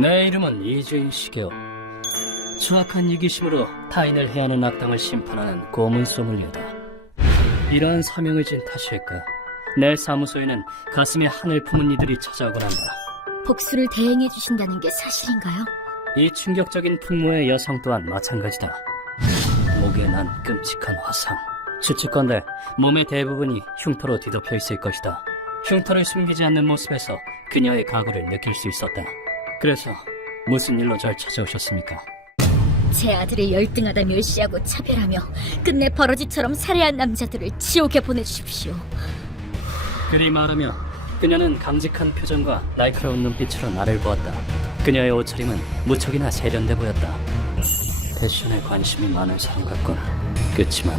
내 이름은 이주인 시게오. 추악한 이기심으로 타인을 해하는 악당을 심판하는 고문 소믈리에다. 이러한 사명을 진 탓일까, 내 사무소에는 가슴에 하늘 품은 이들이 찾아오곤 한다. 복수를 대행해 주신다는 게 사실인가요? 이 충격적인 풍모의 여성 또한 마찬가지다. 목에 난 끔찍한 화상. 추측건대 몸의 대부분이 흉터로 뒤덮여 있을 것이다. 흉터를 숨기지 않는 모습에서 그녀의 각오를 느낄 수 있었다. 그래서 무슨 일로 절 찾아오셨습니까? 제 아들을 열등하다 멸시하고 차별하며 끝내 버러지처럼 살해한 남자들을 지옥에 보내주십시오. 그리 말하며 그녀는 강직한 표정과 날카로운 눈빛으로 나를 보았다. 그녀의 옷차림은 무척이나 세련돼 보였다. 패션에 관심이 많은 사람 같군. 그치만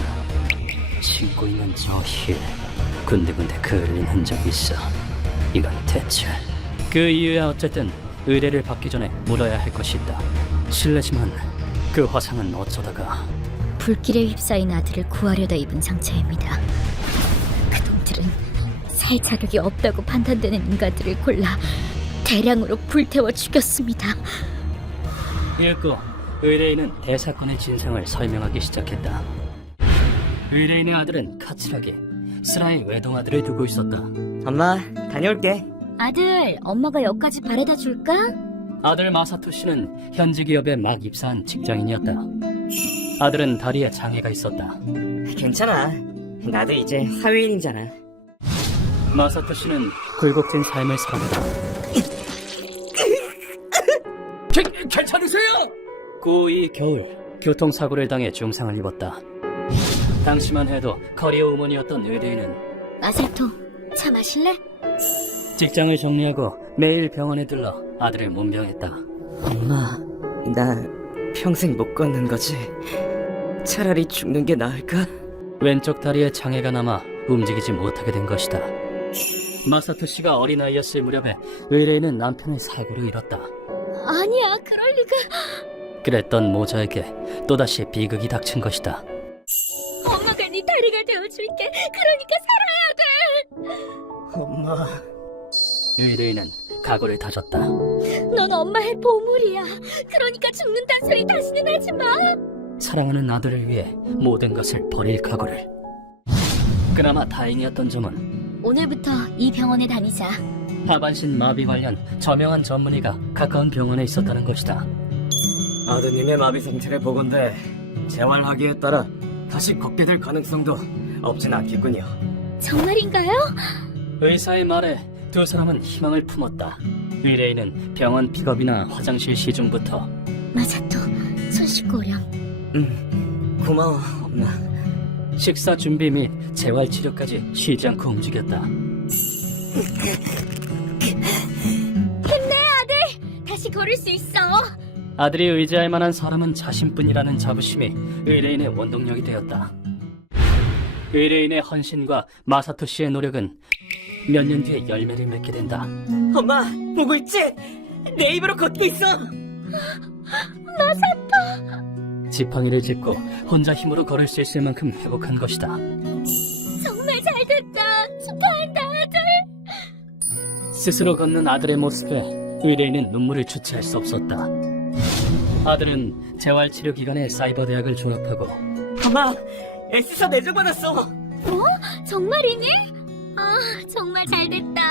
신고 있는 저 힐, 군데군데 그을린 흔적이 있어. 이건 대체... 그 이유야 어쨌든 의뢰를 받기 전에 물어야 할 것이 있다. 실례지만 그 화상은 어쩌다가... 불길에 휩싸인 아들을 구하려다 입은 상처입니다. 그놈들은 살 자격이 없다고 판단되는 인간들을 골라 대량으로 불태워 죽였습니다. 이윽고 의뢰인은 대사건의 진상을 설명하기 시작했다. 의뢰인의 아들은 카츠라기, 스라의 외동아들을 두고 있었다. 엄마, 다녀올게. 아들, 엄마가 여기까지 바래다 줄까? 아들 마사토 씨는 현지 기업에 막 입사한 직장인이었다. 아들은 다리에 장애가 있었다. 괜찮아. 나도 이제 사회인이잖아. 마사토 씨는 굴곡진 삶을 살아가다. 괜찮으세요? 고2 겨울 교통사고를 당해 중상을 입었다. 당시만 해도 커리어 우먼이었던 의뢰인은 마사토, 차 마실래? 직장을 정리하고 매일 병원에 들러 아들을 문병했다. 엄마, 나 평생 못 걷는 거지. 차라리 죽는 게 나을까? 왼쪽 다리에 장애가 남아 움직이지 못하게 된 것이다. 마사토 씨가 어린아이였을 무렵에 의뢰인은 남편의 사고로 잃었다. 아니야, 그럴 리가. 그랬던 모자에게 또다시 비극이 닥친 것이다. 엄마가 네 다리가 되어줄게. 그러니까 살아야 돼. 엄마... 의뢰인은 각오를 다졌다. 넌 엄마의 보물이야. 그러니까 죽는단 소리 다시는 하지 마. 사랑하는 아들을 위해 모든 것을 버릴 각오를. 그나마 다행이었던 점은 오늘부터 이 병원에 다니자. 하반신 마비 관련 저명한 전문의가 가까운 병원에 있었다는 것이다. 아드님의 마비 상태를 보건대 재활하기에 따라 다시 걷게 될 가능성도 없진 않겠군요. 정말인가요? 의사의 말에 두 사람은 희망을 품었다. 의뢰인은 병원 픽업이나 화장실 시중부터 마사토, 손 씻고 오렴. 고마워, 엄마. 식사 준비 및 재활치료까지 쉬지 않고 움직였다. 다시 걸을 수 있어. 아들이 의지할 만한 사람은 자신뿐이라는 자부심이 의뢰인의 원동력이 되었다. 의뢰인의 헌신과 마사토 씨의 노력은 몇 년 뒤에 열매를 맺게 된다. 엄마, 보고 있지? 내 입으로 걷고 있어! 지팡이를 짚고 혼자 힘으로 걸을 수 있을 만큼 회복한 것이다. 정말 잘됐다. 축하한다, 아들. 스스로 걷는 아들의 모습에 의뢰인은 눈물을 주체할 수 없었다. 아들은 재활치료 기간에 사이버 대학을 졸업하고 엄마, S사 내줘받았어! 정말이니? 아, 정말 잘됐다.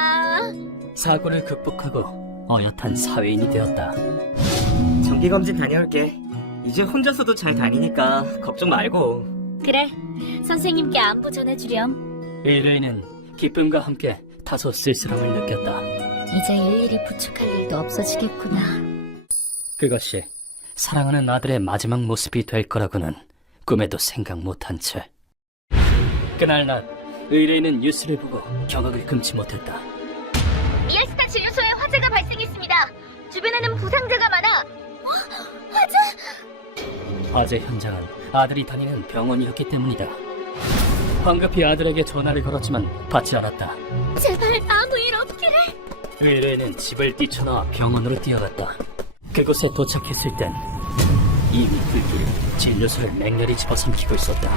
사고를 극복하고 어엿한 사회인이 되었다. 정기검진 다녀올게. 이제 혼자서도 잘 다니니까 걱정 말고. 그래, 선생님께 안부 전해주렴. 의뢰인은 기쁨과 함께 다소 쓸쓸함을 느꼈다. 이제 일일이 부축할 일도 없어지겠구나. 그것이 사랑하는 아들의 마지막 모습이 될 거라고는 꿈에도 생각 못한 채. 그날 낮 의뢰인은 뉴스를 보고 경악을 금치 못했다. 미야시타 진료소에 화재가 발생했습니다. 주변에는 부상자가 많아. 화재 현장은 아들이 다니는 병원이었기 때문이다. 황급히 아들에게 전화를 걸었지만 받지 않았다. 제발 아무 일 없기를. 의뢰인은 집을 뛰쳐나와 병원으로 뛰어갔다. 그곳에 도착했을 땐 이미 불길이 진료소를 맹렬히 집어삼키고 있었다.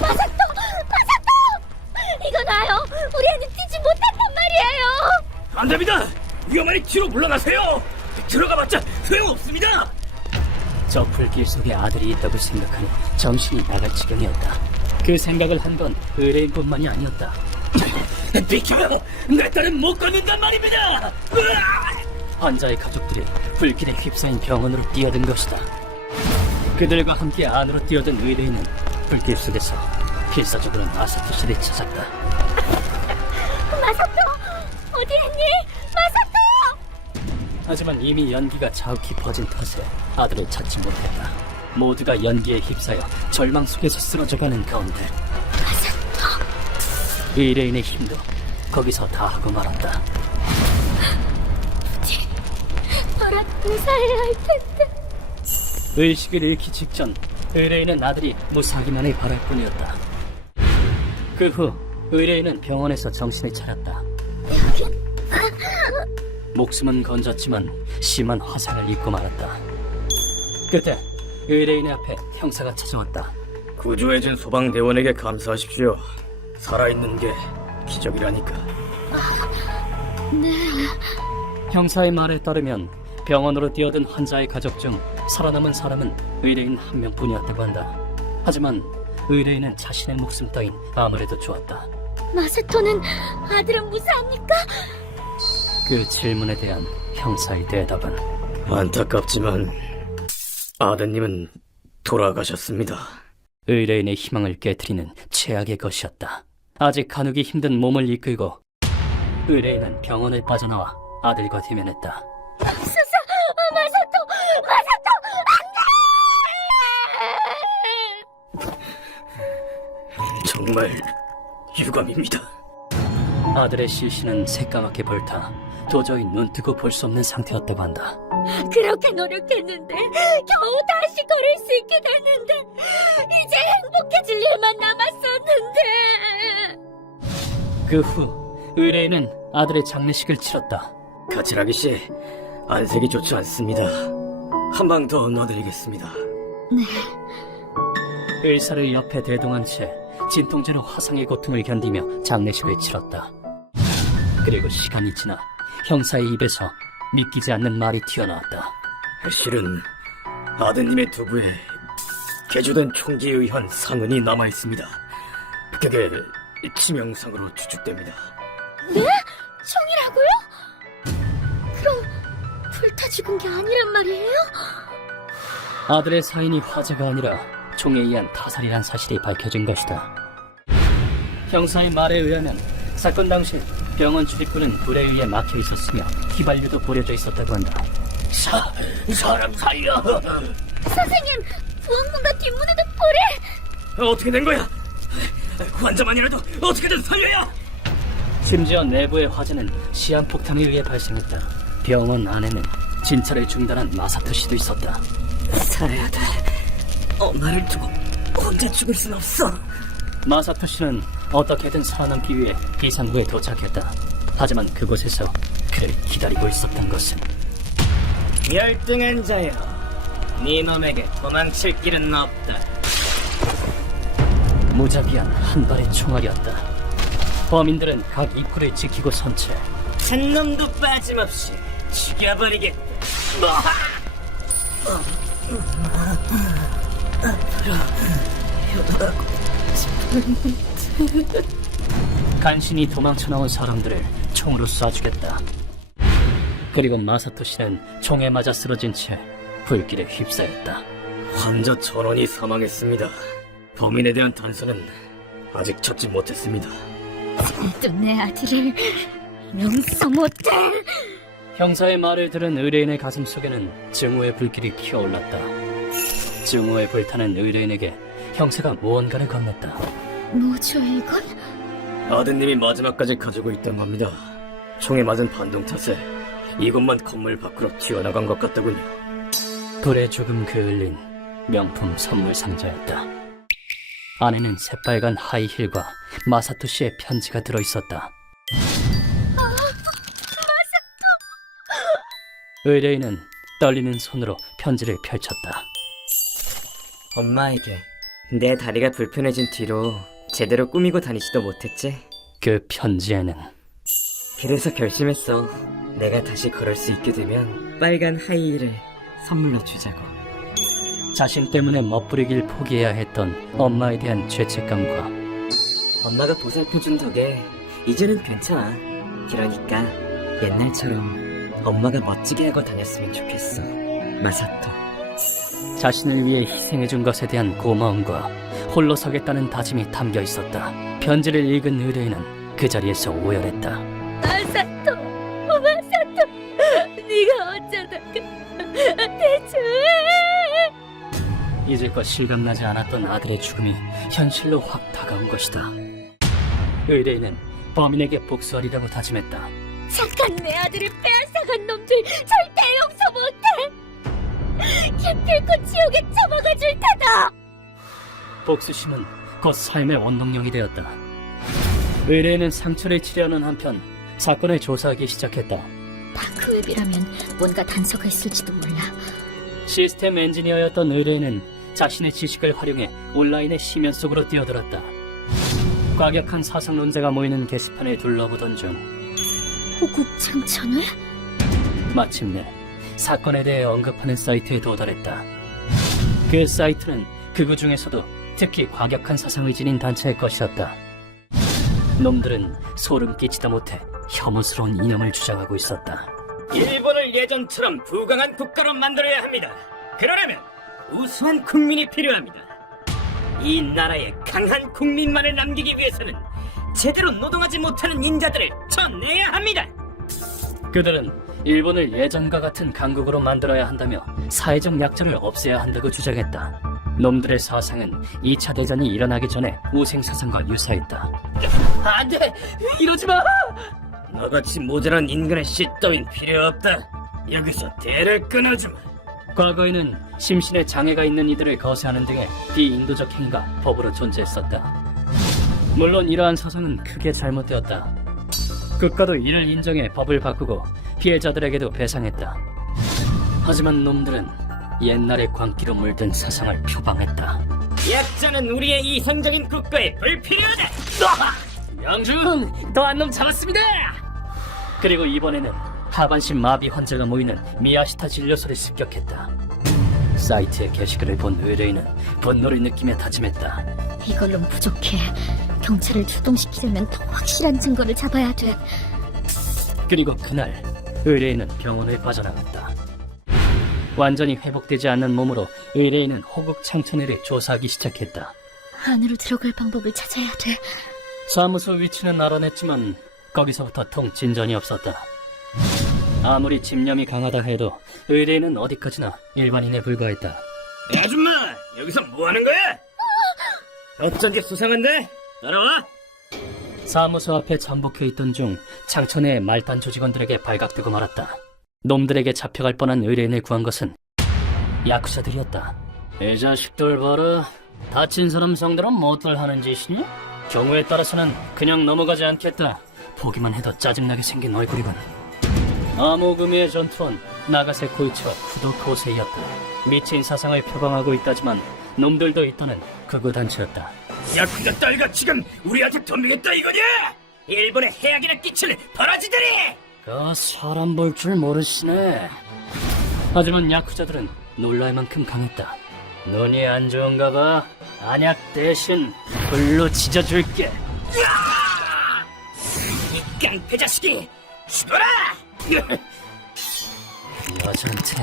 마사토! 이거 나요. 우리 애는 뛰지 못한단 말이에요. 안 됩니다! 위험하니 뒤로 물러나세요! 들어가봤자 소용없습니다. 저 불길 속에 아들이 있다고 생각하니 정신이 나갈 지경이었다. 그 생각을 한 건 의뢰인뿐만이 아니었다. 비켜요! 내 딸은 못 걷는단 말입니다! 환자의 가족들이 불길에 휩싸인 병원으로 뛰어든 것이다. 그들과 함께 안으로 뛰어든 의뢰인은 불길 속에서 필사적으로 마사토 씨를 찾았다. 마사토! 어디 있니? 마사토! 하지만 이미 연기가 자욱히 퍼진 탓에 아들을 찾지 못했다. 모두가 연기에 휩싸여 절망 속에서 쓰러져가는 가운데 의뢰인의 힘도 거기서 다하고 말았다. 너라도 살려야 할 텐데. 의식을 잃기 직전 의뢰인은 아들이 무사하기만을 바랄 뿐이었다. 그 후 의뢰인은 병원에서 정신을 차렸다. 목숨은 건졌지만 심한 화상을 입고 말았다. 그때 의뢰인의 앞에 형사가 찾아왔다. 구조해준 소방대원에게 감사하십시오. 살아있는 게 기적이라니까. 형사의 말에 따르면 병원으로 뛰어든 환자의 가족 중 살아남은 사람은 의뢰인 한 명뿐이었다고 한다. 하지만 의뢰인은 자신의 목숨 따윈 아무래도 좋았다. 마사토는 아들은 무사합니까? 그 질문에 대한 형사의 대답은 안타깝지만 아드님은 돌아가셨습니다. 의뢰인의 희망을 깨트리는 최악의 것이었다. 아직 가누기 힘든 몸을 이끌고 의뢰인은 병원을 빠져나와 아들과 대면했다. 마사토! 정말 유감입니다. 아들의 시신은 새까맣게 불타 도저히 눈뜨고 볼 수 없는 상태였다고 한다. 그렇게 노력했는데 겨우 다시 걸을 수 있게 됐는데 이제 행복해질 일만 남았었는데. 그 후 의뢰인은 아들의 장례식을 치렀다. 가츠라기 씨, 안색이 좋지 않습니다. 한 방 더 넣어드리겠습니다. 의사를 옆에 대동한 채 진통제로 화상의 고통을 견디며 장례식을 치렀다. 그리고 시간이 지나 형사의 입에서 믿기지 않는 말이 튀어나왔다. 실은 아드님의 두부에 개조된 총기에 의한 상흔이 남아있습니다. 그게 치명상으로 추측됩니다. 네? 총이라고요? 그럼 불타 죽은 게 아니란 말이에요? 아들의 사인이 화재가 아니라 총에 의한 타살이란 사실이 밝혀진 것이다. 형사의 말에 의하면 사건 당시 병원 출입구는 불에 의해 막혀 있었으며 휘발유도 버려져 있었다고 한다. 사람 살려! 선생님, 부엌문과 뒷문에도 불이! 어떻게 된 거야? 환자만이라도 어떻게든 살려야! 심지어 내부의 화재는 시한폭탄에 의해 발생했다. 병원 안에는 진찰을 중단한 마사토 씨도 있었다. 살아야 돼. 엄마를 두고 혼자 죽을 순 없어. 마사토 씨는 어떻게든 살아남기 위해 비상구에 도착했다. 하지만 그곳에서 그를 기다리고 있었던 것은 열등한 자여, 네 놈에게 도망칠 길은 없다. 무자비한 한 발의 총알이었다. 범인들은 각 입구를 지키고 선 채 한 놈도 빠짐없이 죽여버리겠다. 간신히 도망쳐 나온 사람들을 총으로 쏴주겠다. 그리고 마사토 씨는 총에 맞아 쓰러진 채 불길에 휩싸였다. 환자 전원이 사망했습니다. 범인에 대한 단서는 아직 찾지 못했습니다. 또 내 아들을 용서 못해. 형사의 말을 들은 의뢰인의 가슴 속에는 증오의 불길이 피어올랐다. 증오에 불타는 의뢰인에게 형사가 무언가를 건넸다. 뭐죠 이건? 아드님이 마지막까지 가지고 있던 겁니다. 총에 맞은 반동 탓에 이것만 건물 밖으로 튀어나간 것 같더군요. 불에 조금 그을린 명품 선물 상자였다. 안에는 새빨간 하이힐과 마사토 씨의 편지가 들어있었다. 의뢰인은 떨리는 손으로 편지를 펼쳤다. 엄마에게 내 다리가 불편해진 뒤로 제대로 꾸미고 다니지도 못했지? 그 편지에는 그래서 결심했어. 내가 다시 걸을 수 있게 되면 빨간 하이힐을 선물로 주자고. 자신 때문에 멋부리길 포기해야 했던 엄마에 대한 죄책감과 엄마가 보살펴준 덕에 이제는 괜찮아. 그러니까 옛날처럼 엄마가 멋지게 하고 다녔으면 좋겠어. 마사토. 자신을 위해 희생해준 것에 대한 고마움과 홀로 서겠다는 다짐이 담겨 있었다. 편지를 읽은 의뢰인은 그 자리에서 오열했다. 마사토, 네가 어쩌다가 대체 왜? 이제껏 실감나지 않았던 아들의 죽음이 현실로 확 다가온 것이다. 의뢰인은 범인에게 복수하리라고 다짐했다. 착한 내 아들을 빼앗아간 놈들 절대 용서 못해. 기필코 지옥에 처박아 줄 테다. 복수심은 곧 삶의 원동력이 되었다. 의뢰인은 상처를 치려는 한편 사건을 조사하기 시작했다. 다크웹이라면 뭔가 단서가 있을지도 몰라. 시스템 엔지니어였던 의뢰인은 자신의 지식을 활용해 온라인의 심연 속으로 뛰어들었다. 과격한 사상론자가 모이는 게시판을 둘러보던 중 호국 창천을? 마침내 사건에 대해 언급하는 사이트에 도달했다. 그 사이트는 극우 중에서도 특히 과격한 사상을 지닌 단체의 것이었다. 놈들은 소름 끼치다 못해 혐오스러운 이념을 주장하고 있었다. 일본을 예전처럼 부강한 국가로 만들어야 합니다. 그러려면 우수한 국민이 필요합니다. 이 나라에 강한 국민만을 남기기 위해서는 제대로 노동하지 못하는 인자들을 쳐내야 합니다. 그들은 일본을 예전과 같은 강국으로 만들어야 한다며 사회적 약자를 없애야 한다고 주장했다. 놈들의 사상은 2차 대전이 일어나기 전에 우생사상과 유사했다. 안 돼! 이러지 마! 너같이 모자란 인간의 씨 따윈 필요 없다. 여기서 대를 끊어주마. 과거에는 심신에 장애가 있는 이들을 거세하는 등의 비인도적 행위가 법으로 존재했었다. 물론 이러한 사상은 크게 잘못되었다. 국가도 이를 인정해 법을 바꾸고 피해자들에게도 배상했다. 하지만 놈들은 옛날의 광기로 물든 사상을 표방했다. 약자는 우리의 이상적인 국가에 불필요하다. 명준, 더한 놈 잡았습니다! 그리고 이번에는 하반신 마비 환자가 모이는 미야시타 진료소를 습격했다. 사이트의 게시글을 본 의뢰인은 분노를 느끼며 다짐했다. 이걸론 부족해. 경찰을 출동시키려면 더 확실한 증거를 잡아야 돼. 그리고 그날 의뢰인은 병원을 빠져나갔다. 완전히 회복되지 않는 몸으로 의뢰인은 호국 창천회를 조사하기 시작했다. 안으로 들어갈 방법을 찾아야 돼. 사무소 위치는 알아냈지만 거기서부터 통 진전이 없었다. 아무리 집념이 강하다 해도 의뢰인은 어디까지나 일반인에 불과했다. 아줌마! 여기서 뭐하는 거야? 어쩐지 수상한데? 따라와! 사무소 앞에 잠복해 있던 중 창천의 말단 조직원들에게 발각되고 말았다. 놈들에게 잡혀갈 뻔한 의뢰인을 구한 것은 야쿠자들이었다. 이 자식들 봐라. 다친 사람 상대로 뭐들 하는 짓이니? 경우에 따라서는 그냥 넘어가지 않겠다. 보기만 해도 짜증나게 생긴 얼굴이군. 아모금의 전투원 나가세 코이치와 쿠도 코세이였다. 미친 사상을 표방하고 있다지만 놈들도 있다는 극우 단체였다. 야쿠자 딸과 지금 우리한테 덤비겠다 이거냐? 일본에 해악이나 끼칠 버라지들이! 그 사람 볼 줄 모르시네. 하지만 야쿠자들은 놀랄 만큼 강했다. 눈이 안 좋은가 봐. 안약 대신 불로 지져줄게. 이 깡패 자식이! 죽어라! 여자한테,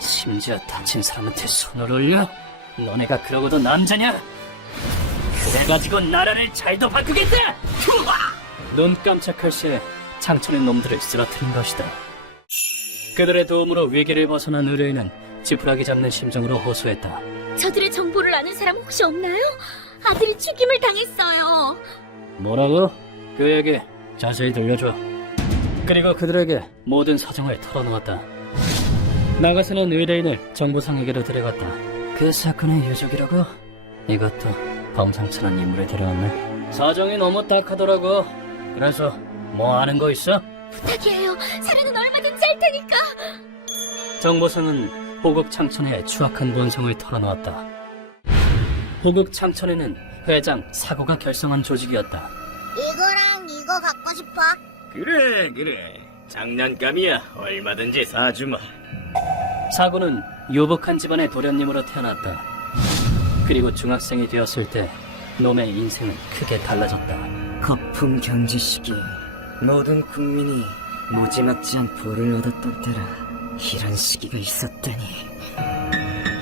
심지어 다친 사람한테 손을 올려? 너네가 그러고도 남자냐? 그래가지고 나라를 잘도 바꾸겠다! 눈 깜짝할 새에 창천의 놈들을 쓰러뜨린 것이다. 그들의 도움으로 위기를 벗어난 의뢰인은 지푸라기 잡는 심정으로 호소했다. 저들의 정보를 아는 사람 혹시 없나요? 아들이 죽임을 당했어요. 뭐라고? 그 얘기 자세히 들려줘. 그리고 그들에게 모든 사정을 털어놓았다. 나가서는 의뢰인을 정보상에게로 데려갔다. 그 사건의 유족이라고? 이것도 범상찮은 인물을 데려왔네. 사정이 너무 딱하더라고. 그래서 뭐 아는 거 있어? 부탁이에요. 사료는 얼마든지 할 테니까. 정보상은 호국 창천회의 추악한 본성을 털어놓았다. 호국 창천회는 회장 사고가 결성한 조직이었다. 이거랑 이거 갖고 싶어? 그래 장난감이야. 얼마든지 사주마. 사고는 유복한 집안의 도련님으로 태어났다. 그리고 중학생이 되었을 때 놈의 인생은 크게 달라졌다. 거품 경제 시기 모든 국민이 무지막지한 부를 얻었던 때라 이런 시기가 있었다니.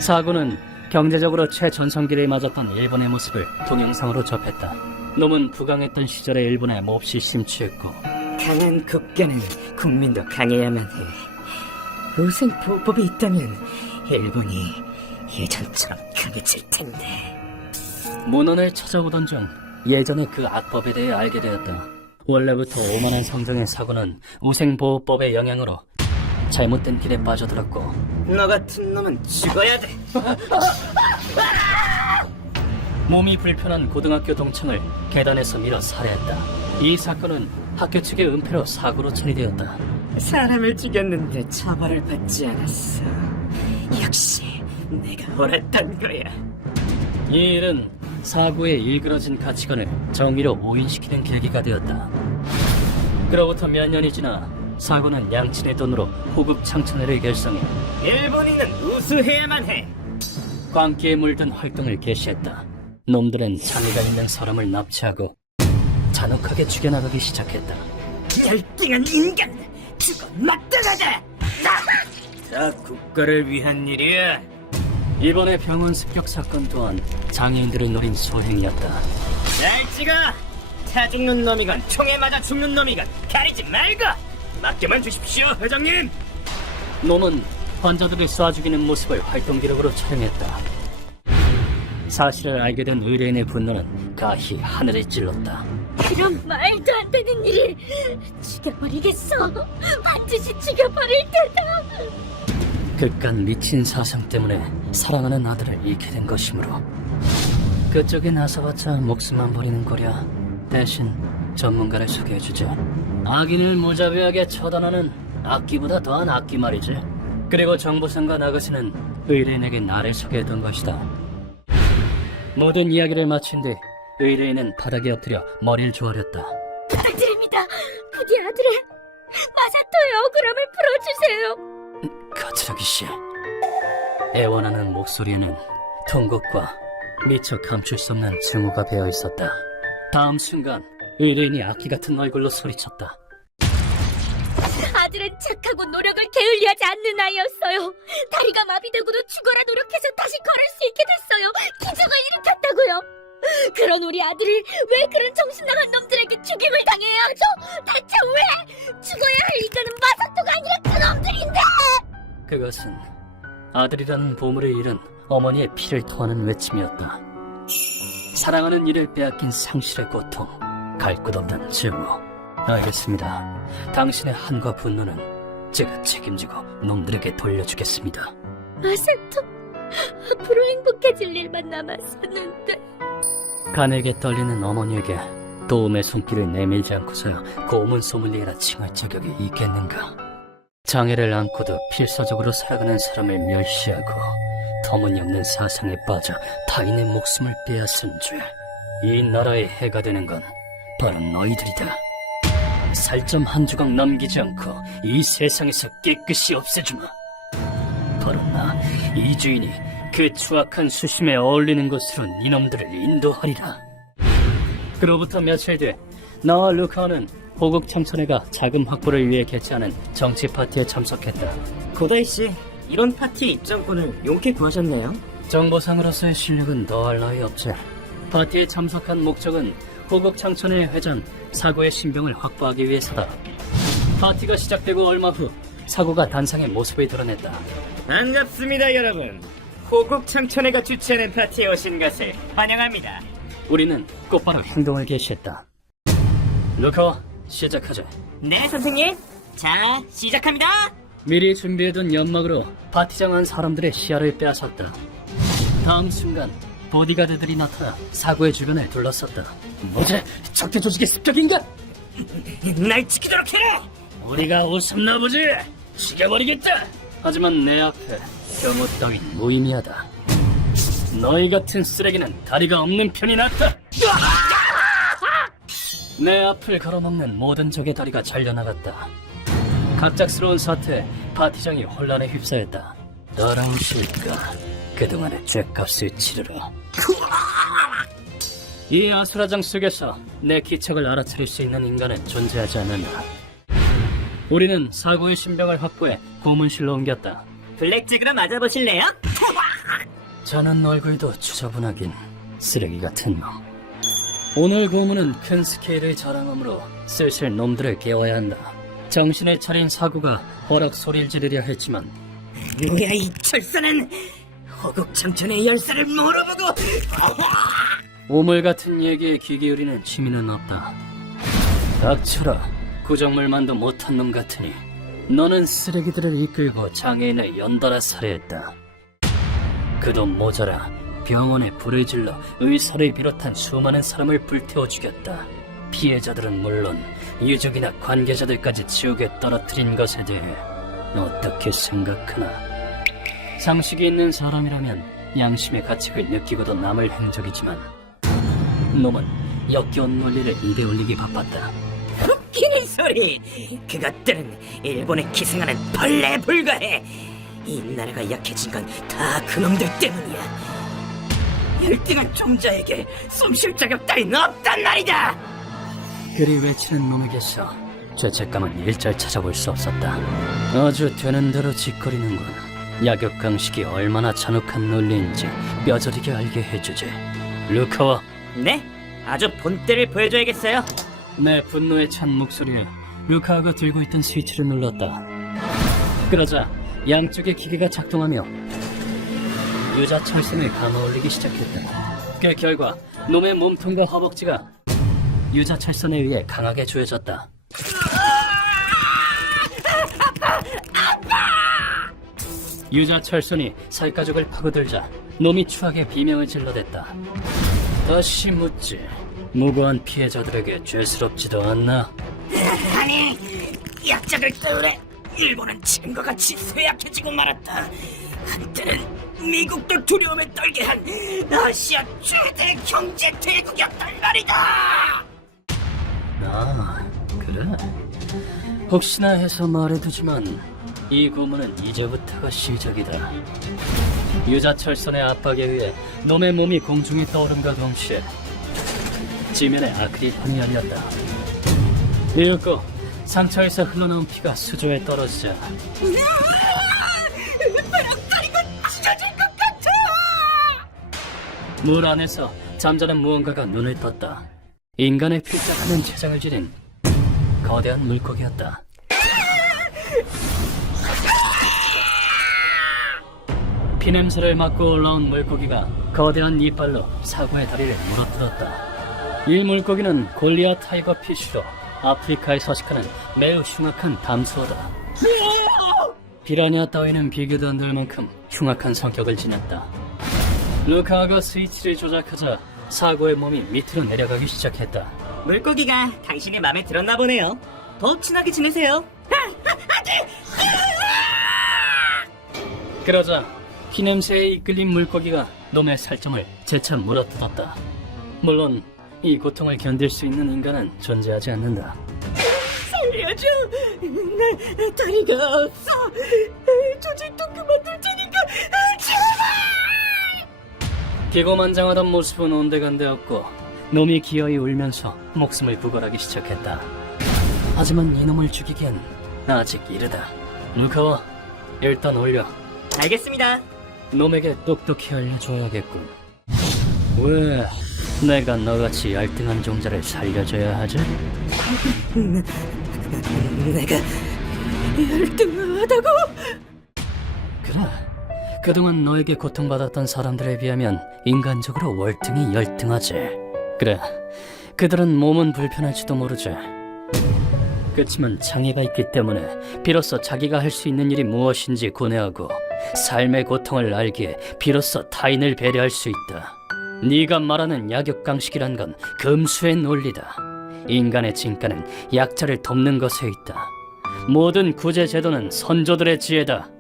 사고는 경제적으로 최전성기를 맞았던 일본의 모습을 동영상으로 접했다. 놈은 부강했던 시절의 일본에 몹시 심취했고 강한 국가는 국민도 강해야만 해. 우생 보호법이 있다면 일본이 예전처럼 강해질 텐데. 문헌을 찾아보던 중 예전의 그 악법에 대해 알게 되었다. 원래부터 오만한 성정의 사고는 우생보호법의 영향으로 잘못된 길에 빠져들었고 너 같은 놈은 죽어야 돼. 몸이 불편한 고등학교 동창을 계단에서 밀어 살해했다. 이 사건은 학교 측의 은폐로 사고로 처리되었다. 사람을 죽였는데 처벌을 받지 않았어. 역시 내가 옳았던 거야. 이 일은 사고의 일그러진 가치관을 정의로 오인시키는 계기가 되었다. 그로부터 몇 년이 지나 사고는 양친의 돈으로 호국 창천회를 결성해 일본인은 우수해야만 해. 광기에 물든 활동을 개시했다. 놈들은 자미가 있는 사람을 납치하고 잔혹하게 죽여나가기 시작했다. 열등한 인간, 죽어 막다가다. 다 국가를 위한 일이야. 이번에 병원 습격 사건 또한 장애인들을 노린 소행이었다. 잘 찍어. 타 죽는 놈이건 총에 맞아 죽는 놈이건 가리지 말고 맡겨만 주십시오, 회장님. 놈은 환자들을 쏴 죽이는 모습을 활동 기록으로 촬영했다. 사실을 알게 된 의뢰인의 분노는 가히 하늘을 찔렀다. 그런 말도 안 되는 일을 죽여버리겠어. 반드시 죽여버릴 테다. 그깟 미친 사상 때문에 사랑하는 아들을 잃게 된 것이므로 그쪽에 나서봤자 목숨만 버리는 거랴. 대신 전문가를 소개해주지. 악인을 무자비하게 처단하는 악기보다 더한 악기 말이지. 그리고 정보상과 나그스는 의뢰인에게 나를 소개해둔 것이다. 모든 이야기를 마친 뒤 의뢰인은 바닥에 엎드려 머리를 조아렸다. 부탁드립니다. 부디 아들의 마사토의 억울함을 풀어주세요. 가츠라기 씨. 애원하는 목소리에는 통곡과 미처 감출 수 없는 증오가 배어 있었다. 다음 순간 의뢰인이 악기 같은 얼굴로 소리쳤다. 아들은 착하고 노력을 게을리하지 않는 아이였어요. 다리가 마비되고도 죽어라 노력해서 다시 걸을 수 있게 됐어요. 기적을 일으켰다고요. 그런 우리 아들을 왜 그런 정신나간 놈들에게 죽임을 당해야 하죠? 대체 왜? 죽어야 할 이가는 마사토가 아니라 그놈들인데! 그것은 아들이라는 보물을 잃은 어머니의 피를 토하는 외침이었다. 사랑하는 이를 빼앗긴 상실의 고통, 갈 곳 없는 증오. 알겠습니다. 당신의 한과 분노는 제가 책임지고 놈들에게 돌려주겠습니다. 마사토, 앞으로 행복해질 일만 남았었는데. 가늘게 떨리는 어머니에게 도움의 손길을 내밀지 않고서야 고문 소믈리에라 칭할 자격이 있겠는가. 장애를 안고도 필사적으로 살아가는 사람을 멸시하고 터무니없는 사상에 빠져 타인의 목숨을 빼앗은 죄. 이 나라의 해가 되는 건 바로 너희들이다. 살점 한 조각 남기지 않고 이 세상에서 깨끗이 없애주마. 바로 나 이주인이 그 추악한 수심에 어울리는 곳으로 니놈들을 인도하리라. 그로부터 며칠 뒤 나와 루카와는 호국 참선회가 자금 확보를 위해 개최하는 정치 파티에 참석했다. 고다이 씨, 이런 파티 입장권을 용케 구하셨나요? 정보상으로서의 실력은 더할 나위 없지. 파티에 참석한 목적은 호국 창천회 회장 사고의 신병을 확보하기 위해서다. 파티가 시작되고 얼마 후 사고가 단상의 모습을 드러냈다. 반갑습니다, 여러분. 호국 창천회가 주최하는 파티에 오신 것을 환영합니다. 우리는 곧바로 행동을 개시했다. 루카, 시작하자. 네, 선생님. 자, 시작합니다. 미리 준비해둔 연막으로 파티장 안 사람들의 시야를 빼앗았다. 다음 순간 보디가드들이 나타나 사고의 주변을 둘러쌌다. 뭐지? 적대 조직의 습격인가? 날 지키도록 해라! 우리가 웃었나 보지? 죽여버리겠다! 하지만 내 앞에 경우 따윈 무의미하다. 너희 같은 쓰레기는 다리가 없는 편이 낫다. 내 앞을 걸어먹는 모든 적의 다리가 잘려나갔다. 갑작스러운 사태에 파티장이 혼란에 휩싸였다. 따라오실까? 그동안의 죗값을 치르러. 이 아수라장 속에서 내 기척을 알아차릴 수 있는 인간은 존재하지 않는다. 우리는 사고의 신병을 확보해 고문실로 옮겼다. 블랙잭으로 맞아보실래요? 저는 얼굴도 추저분하긴 쓰레기 같은 놈. 오늘 고문은 큰 스케일을 자랑하므로 슬슬 놈들을 깨워야 한다. 정신을 차린 사구가 호락 소리를 지르려 했지만 뭐야 이 철사는 호국청천의 열쇠를 물어보고 오물 같은 얘기에 귀 기울이는 취미는 없다. 닥쳐라. 구정물만도 못한 놈 같으니 너는 쓰레기들을 이끌고 장애인을 연달아 살해했다. 그도 모자라 병원에 불을 질러 의사를 비롯한 수많은 사람을 불태워 죽였다. 피해자들은 물론 유족이나 관계자들까지 지옥에 떨어뜨린 것에 대해 어떻게 생각하나? 상식이 있는 사람이라면 양심의 가책을 느끼고도 남을 행적이지만 놈은 역겨운 논리를 입에 올리기 바빴다. 웃기는 소리. 그것들은 일본에 기생하는 벌레에 불과해. 이 나라가 약해진 건 다 그놈들 때문이야. 열등한 종자에게 숨쉴 자격 따윈 없단 말이다. 그리 외치는 놈에게서 죄책감은 일절 찾아볼 수 없었다. 아주 되는 대로 짓거리는군. 약육강식이 얼마나 잔혹한 논리인지 뼈저리게 알게 해주지. 루카와. 네? 아주 본때를 보여줘야겠어요. 내 분노에 찬 목소리에 루카가 들고 있던 스위치를 눌렀다. 그러자 양쪽의 기계가 작동하며 유자 철선을 감아올리기 시작했다. 그 결과 놈의 몸통과 허벅지가 유자 철선에 의해 강하게 조여졌다. 유자 철선이 살가죽을 파고들자 놈이 추하게 비명을 질러댔다. 다시 묻지. 무고한 피해자들에게 죄스럽지도 않나? 아니, 약자들 때문에 일본은 지금과 같이 쇠약해지고 말았다. 한때는 미국도 두려움에 떨게 한 아시아 최대 경제 대국이었단 말이다. 아, 그래? 혹시나 해서 말해두지만 이 고문은 이제부터가 시작이다. 유자철선의 압박에 의해 놈의 몸이 공중에 떠오름과 동시에 지면에 아크릴판이 열렸다. 이윽고 상처에서 흘러나온 피가 수조에 떨어지자 물 안에서 잠자는 무언가가 눈을 떴다. 인간의 필적하는 체장을 지닌 거대한 물고기였다. 피냄새를 맡고 올라온 물고기가 거대한 이빨로 사구의 다리를 물어뜯었다. 이 물고기는 골리아 타이거 피쉬로 아프리카에 서식하는 매우 흉악한 담수어다. 피라냐 따위는 비교도 안 될 만큼 흉악한 성격을 지녔다. 루카가 스위치를 조작하자 사고의 몸이 밑으로 내려가기 시작했다. 물고기가 당신이 마음에 들었나 보네요. 더 친하게 지내세요. 그러자 피냄새에 이끌린 물고기가 놈의 살점을 재차 물어뜯었다. 물론 이 고통을 견딜 수 있는 인간은 존재하지 않는다. 살려줘. 나 다리가 없어. 조직도 그만둘 테니까 제발. 기고만장하던 모습은 온데간데 없고 놈이 기어이 울면서 목숨을 구걸하기 시작했다. 하지만 이놈을 죽이기엔 아직 이르다. 루카와 일단 올려. 알겠습니다. 놈에게 똑똑히 알려줘야겠군. 왜 내가 너같이 열등한 종자를 살려줘야 하지? 내가 열등하다고? 그래, 그동안 너에게 고통받았던 사람들에 비하면 인간적으로 월등히 열등하지. 그래, 그들은 몸은 불편할지도 모르지. 그치만 장애가 있기 때문에 비로소 자기가 할 수 있는 일이 무엇인지 고뇌하고 삶의 고통을 알기에 비로소 타인을 배려할 수 있다. 네가 말하는 약육강식이란 건 금수의 논리다. 인간의 진가는 약자를 돕는 것에 있다. 모든 구제제도는 선조들의 지혜다.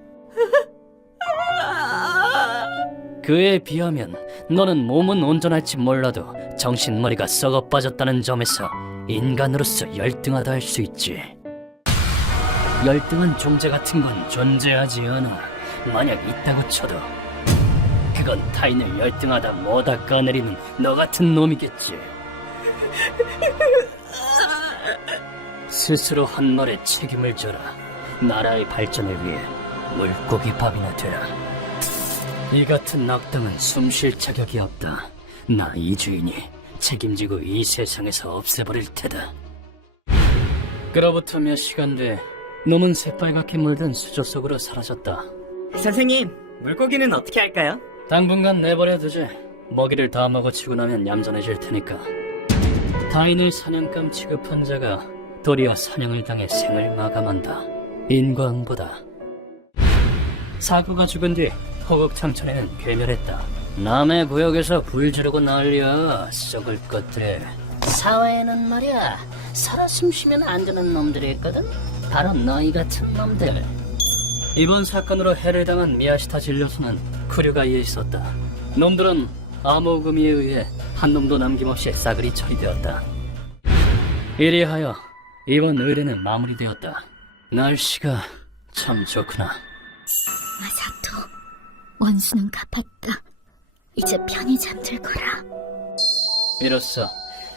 그에 비하면 너는 몸은 온전할지 몰라도 정신머리가 썩어 빠졌다는 점에서 인간으로서 열등하다 할 수 있지. 열등한 존재 같은 건 존재하지 않아. 만약 있다고 쳐도 그건 타인을 열등하다 뭐다 까내리는 너 같은 놈이겠지. 스스로 한 말에 책임을 져라. 나라의 발전을 위해 물고기 밥이나 되라. 이 같은 악당은 숨 쉴 자격이 없다. 나 이주인이 책임지고 이 세상에서 없애버릴 테다. 그로부터 몇 시간 뒤 놈은 새빨갛게 물든 수조 속으로 사라졌다. 선생님, 물고기는 어떻게 할까요? 당분간 내버려 두지. 먹이를 다 먹어치고 나면 얌전해질 테니까. 타인을 사냥감 취급한 자가 도리어 사냥을 당해 생을 마감한다. 인광보다. 사구가 죽은 뒤 호국창천에는 괴멸했다. 남의 구역에서 불 지르고 난리야, 썩을 것들. 사회에는 말이야, 살아 숨쉬면 안 되는 놈들이 있거든? 바로 너희 같은 놈들. 이번 사건으로 해를 당한 미야시타 진료소는 쿠류가이에 있었다. 놈들은 암호금에 의해 한 놈도 남김없이 싸그리 처리되었다. 이리하여 이번 의뢰는 마무리되었다. 날씨가 참 좋구나. 마사토, 원수는 갚았다. 이제 편히 잠들 거라. 이로써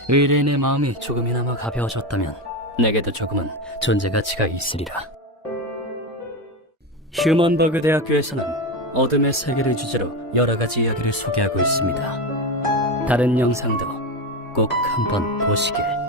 의뢰인의 마음이 조금이나마 가벼워졌다면 내게도 조금은 존재 가치가 있으리라. 휴먼버그 대학교에서는 어둠의 세계를 주제로 여러 가지 이야기를 소개하고 있습니다. 다른 영상도 꼭 한번 보시길.